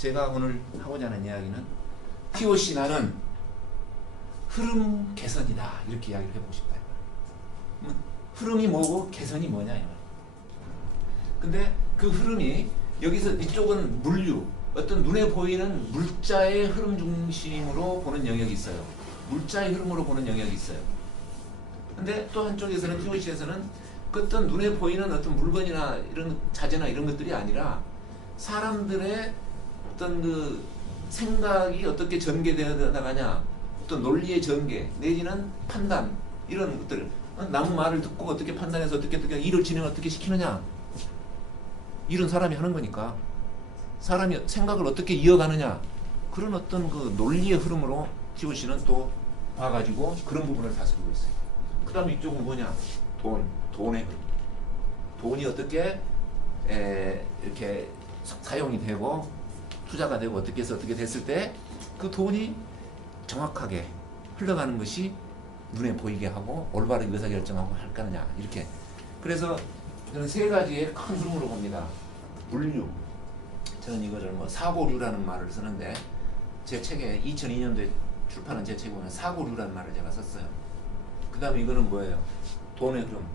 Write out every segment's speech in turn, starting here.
제가 오늘 하고자 하는 이야기는 TOC 나는 흐름 개선이다 이렇게 이야기를 해보고 싶다. 흐름이 뭐고 개선이 뭐냐 이 말. 근데 그 흐름이 여기서 이쪽은 물류, 어떤 눈에 보이는 물자의 흐름 중심으로 보는 영역이 있어요. 물자의 흐름으로 보는 영역이 있어요. 근데 또 한쪽에서는 TOC에서는 그 어떤 눈에 보이는 어떤 물건이나 이런 자재나 이런 것들이 아니라 사람들의 어떤 그 생각이 어떻게 전개되어 나가냐, 어떤 논리의 전개 내지는 판단 이런 것들, 나무 말을 듣고 어떻게 판단해서 어떻게 일을 진행 어떻게 시키느냐, 이런 사람이 하는 거니까 사람이 생각을 어떻게 이어가느냐, 그런 어떤 그 논리의 흐름으로 TOC는 또 봐가지고 그런 부분을 다스리고 있어요. 그 다음에 이쪽은 뭐냐, 돈의 흐름. 돈이 어떻게 이렇게 사용이 되고 투자가 되고 어떻게 해서 어떻게 됐을 때 그 돈이 정확하게 흘러가는 것이 눈에 보이게 하고 올바르게 의사결정하고 할 거느냐, 이렇게. 그래서 저는 세 가지의 큰 흐름으로 봅니다. 물류, 저는 이거를 뭐 사고류라는 말을 쓰는데, 제 책에 2002년도에 출판한 제 책에 보면 사고류라는 말을 제가 썼어요. 그 다음에 이거는 뭐예요? 돈의 흐름.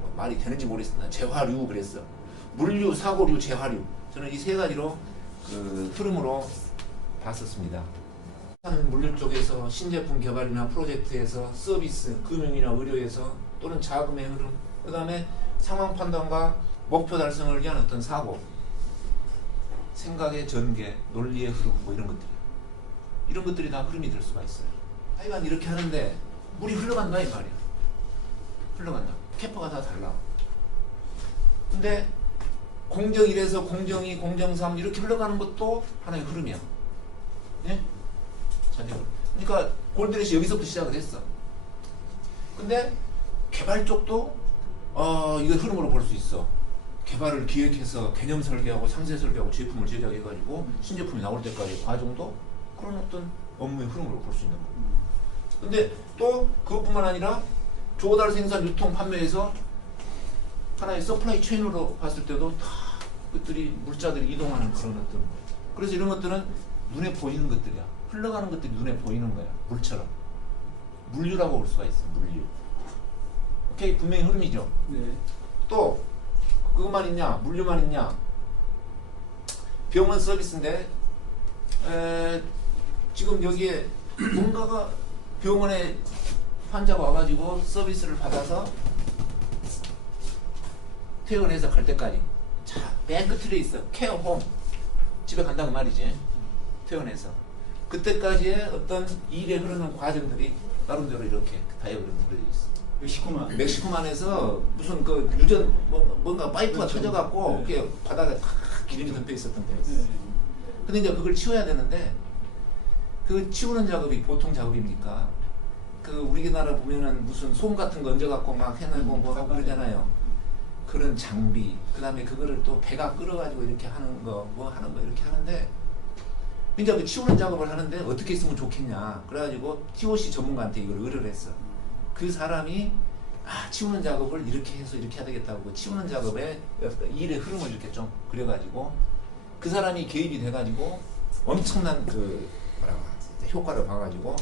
뭐 말이 되는지 모르겠습니다. 재화류 그랬어. 물류, 사고류, 재화류. 저는 이 세 가지로 그 흐름으로 봤었습니다. 물류 쪽에서 신제품 개발이나 프로젝트에서 서비스, 금융이나 의료에서 또는 자금의 흐름, 그 다음에 상황 판단과 목표 달성을 위한 어떤 사고, 생각의 전개, 논리의 흐름, 뭐 이런 것들이, 이런 것들이 다 흐름이 될 수가 있어요. 하여간 이렇게 하는데 물이 흘러간다 이 말이야. 흘러간다. 캐파가 다 달라. 근데 공정 1에서 공정 2, 공정 3 이렇게 흘러가는 것도 하나의 흐름이야. 예? 그러니까 골드렛이 여기서부터 시작을 했어. 근데 개발 쪽도 이거 흐름으로 볼 수 있어. 개발을 기획해서 개념 설계하고 상세 설계하고 제품을 제작해가지고 신제품이 나올 때까지 과정도 그런 어떤 업무의 흐름으로 볼 수 있는 거예요. 근데 또 그것뿐만 아니라 조달, 생산, 유통, 판매에서 하나의 서플라이 체인으로 봤을 때도 다 그것들이 물자들이 이동하는 그런 어떤 거. 그래서 이런 것들은 눈에 보이는 것들이야. 흘러가는 것들이 눈에 보이는 거야. 물처럼. 물류라고 볼 수가 있어. 물류. 오케이, 분명히 흐름이죠. 네. 또 그것만 있냐? 물류만 있냐? 병원 서비스인데 지금 여기에 뭔가가 병원에 환자가 와가지고 서비스를 받아서 퇴원해서 갈 때까지, 자, 맨 끝에 있어. 케어 홈. 집에 간다고 말이지. 퇴원해서. 그때까지의 어떤 일에 흐르는 과정들이 나름대로 이렇게 다이어그램으로 그려져 있어. 멕시코만에서 무슨 그 유전 뭔가 파이프가 그렇죠. 터져갖고 네. 이렇게 바닥에 탁 기름이 덮여 있었던 데였어. 근데 이제 그걸 치워야 되는데, 그 치우는 작업이 보통 작업입니까? 그 우리나라 보면은 무슨 솜 같은 거 얹어갖고 막 해내고 뭐 하고 그러잖아요. 그런 장비, 그 다음에 그거를 또 배가 끌어가지고 이렇게 하는 거, 뭐 하는 거 이렇게 하는데, 이제 그 치우는 작업을 하는데 어떻게 했으면 좋겠냐. 그래가지고 TOC 전문가한테 이걸 의뢰를 했어. 그 사람이 치우는 작업을 이렇게 해서 이렇게 해야 되겠다고, 치우는 작업에 일의 흐름을 이렇게 좀 그려가지고 그 사람이 개입이 돼가지고 엄청난 그 뭐라고 하지, 효과를 봐가지고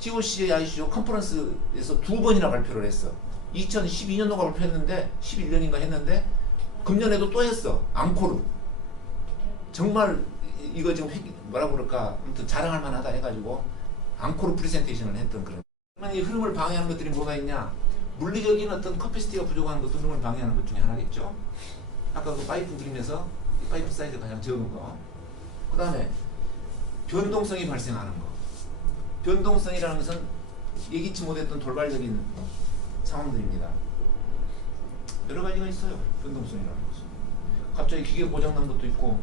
TOC ICO 컨퍼런스에서 2번이나 발표를 했어. 2012년도가 발표했는데 11년인가 했는데 금년에도 또 했어. 앙코르. 정말 이거 지금 뭐라고 그럴까, 아무튼 자랑할 만하다 해가지고 앙코르 프레젠테이션을 했던 그런. 이 흐름을 방해하는 것들이 뭐가 있냐? 물리적인 어떤 커피시티가 부족한 것도 흐름을 방해하는 것 중에 하나겠죠. 아까 그 파이프 그림에서 파이프 사이즈가 가장 적은 거. 그 다음에 변동성이 발생하는 거. 변동성이라는 것은 예기치 못했던 돌발적인 상황들입니다. 여러 가지가 있어요. 변동성이라는 것은. 갑자기 기계 고장난 것도 있고,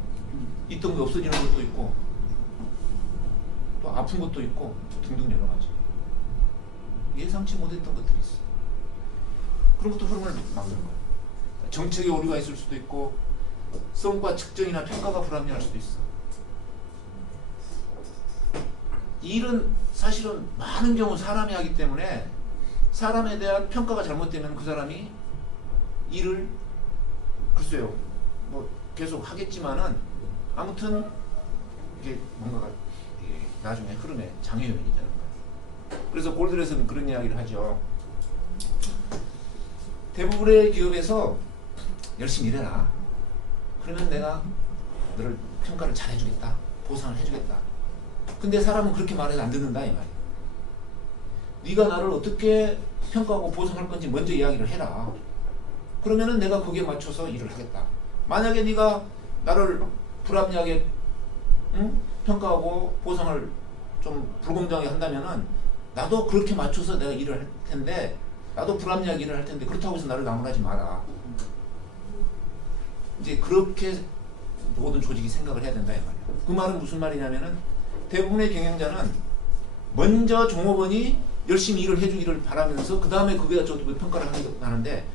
있던 게 없어지는 것도 있고, 또 아픈 것도 있고, 등등 여러 가지. 예상치 못했던 것들이 있어. 그런 것도 흐름을 막는 거야. 정책에 오류가 있을 수도 있고, 성과 측정이나 평가가 불합리할 수도 있어. 이 일은 사실은 많은 경우 사람이 하기 때문에 사람에 대한 평가가 잘못되면 그 사람이 일을 글쎄요 뭐 계속 하겠지만은 아무튼 이게 뭔가가 나중에 흐름의 장애요인이 되는 거예요. 그래서 골드렛은 그런 이야기를 하죠. 대부분의 기업에서 열심히 일해라. 그러면 내가 너를 평가를 잘 해주겠다. 보상을 해주겠다. 근데 사람은 그렇게 말해도 안 듣는다 이 말이야. 네가 나를 어떻게 평가하고 보상할 건지 먼저 이야기를 해라. 그러면은 내가 거기에 맞춰서 일을 하겠다. 만약에 네가 나를 불합리하게 평가하고 보상을 좀 불공정하게 한다면은 나도 그렇게 맞춰서 내가 일을 할 텐데 나도 불합리하게 일을 할 텐데 그렇다고 해서 나를 나무라지 마라. 이제 그렇게 모든 조직이 생각을 해야 된다 이 말이야. 그 말은 무슨 말이냐면은 대부분의 경영자는 먼저 종업원이 열심히 일을 해주기를 바라면서 그 다음에 그거야 저도 평가를 하는데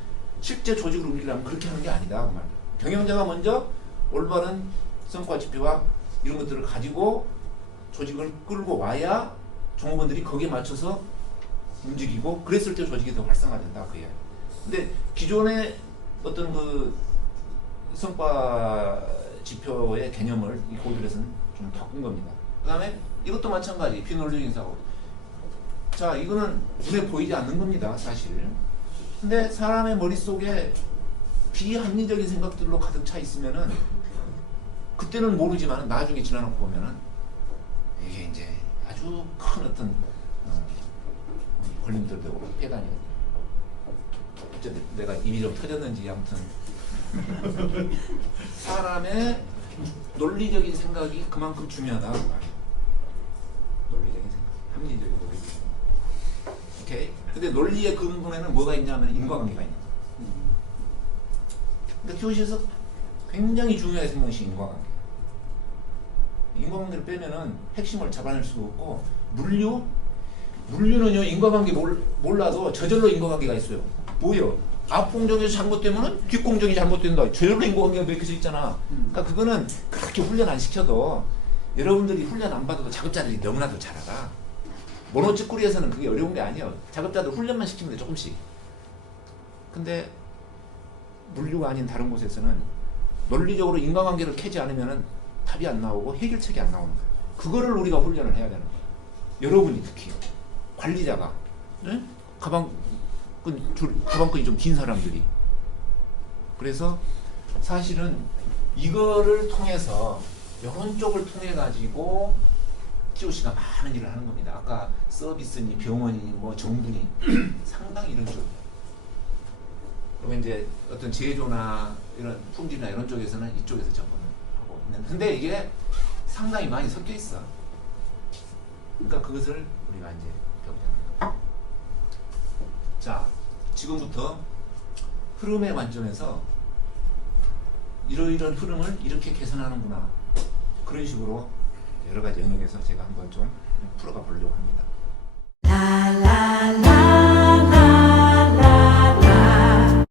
실제 조직을 옮기려면 그렇게 하는 게 아니다 그 말이야. 경영자가 먼저 올바른 성과 지표와 이런 것들을 가지고 조직을 끌고 와야 종업원들이 거기에 맞춰서 움직이고 그랬을 때 조직이 더 활성화된다 그 이야기. 근데 기존의 어떤 그 성과 지표의 개념을 이 골드렛은 좀 바꾼 겁니다. 그 다음에 이것도 마찬가지 비논리적인 사고. 자 이거는 눈에 보이지 않는 겁니다 사실. 근데 사람의 머릿속에 비합리적인 생각들로 가득 차 있으면은 그때는 모르지만 나중에 지나놓고 보면은 이게 이제 아주 큰 어떤 걸림돌도 폐단이 어쨌든 내가 입이 좀 터졌는지 아무튼 사람의 논리적인 생각이 그만큼 중요하다. 논리적인 생각, 합리적인 논리적인 생각. 오케이. 근데 논리의 근본에는 뭐가 있냐면 인과관계가 있는 거야. 그러니까 교실에서 굉장히 중요하게 생각한 것이 인과관계. 인과관계를 빼면은 핵심을 잡아낼 수가 없고 물류는요 인과관계 몰라도 저절로 인과관계가 있어요. 뭐예요? 앞공정에서 잘못되면은 뒷공정이 잘못된다. 저절로 인과관계가 맥혀져 있잖아. 그러니까 그거는 그렇게 훈련 안 시켜도 여러분들이 훈련 안 받아도 작업자들이 너무나도 잘 알아. 모노츠꾸리에서는 그게 어려운 게 아니에요. 작업자들 훈련만 시키면 돼 조금씩. 근데 물류가 아닌 다른 곳에서는 논리적으로 인과관계를 캐지 않으면은 답이 안 나오고 해결책이 안 나오는 거예요. 그거를 우리가 훈련을 해야 되는 거예요. 여러분이 특히 관리자가 네? 가방끈이 좀 긴 사람들이. 그래서 사실은 이거를 통해서 이런 쪽을 통해 가지고 TOC가 많은 일을 하는 겁니다. 아까 서비스니 병원이니 뭐 정부니 상당히 이런 쪽. 그리고 이제 어떤 제조나 이런 품질이나 이런 쪽에서는 이쪽에서 접근을 하고 있는. 근데 이게 상당히 많이 섞여 있어. 그러니까 그것을 우리가 이제 배우자. 자, 지금부터 흐름의 관점에서 이러이러한 흐름을 이렇게 개선하는구나. 그런 식으로 여러 가지 영역에서 제가 한번 좀 풀어가 보려고 합니다.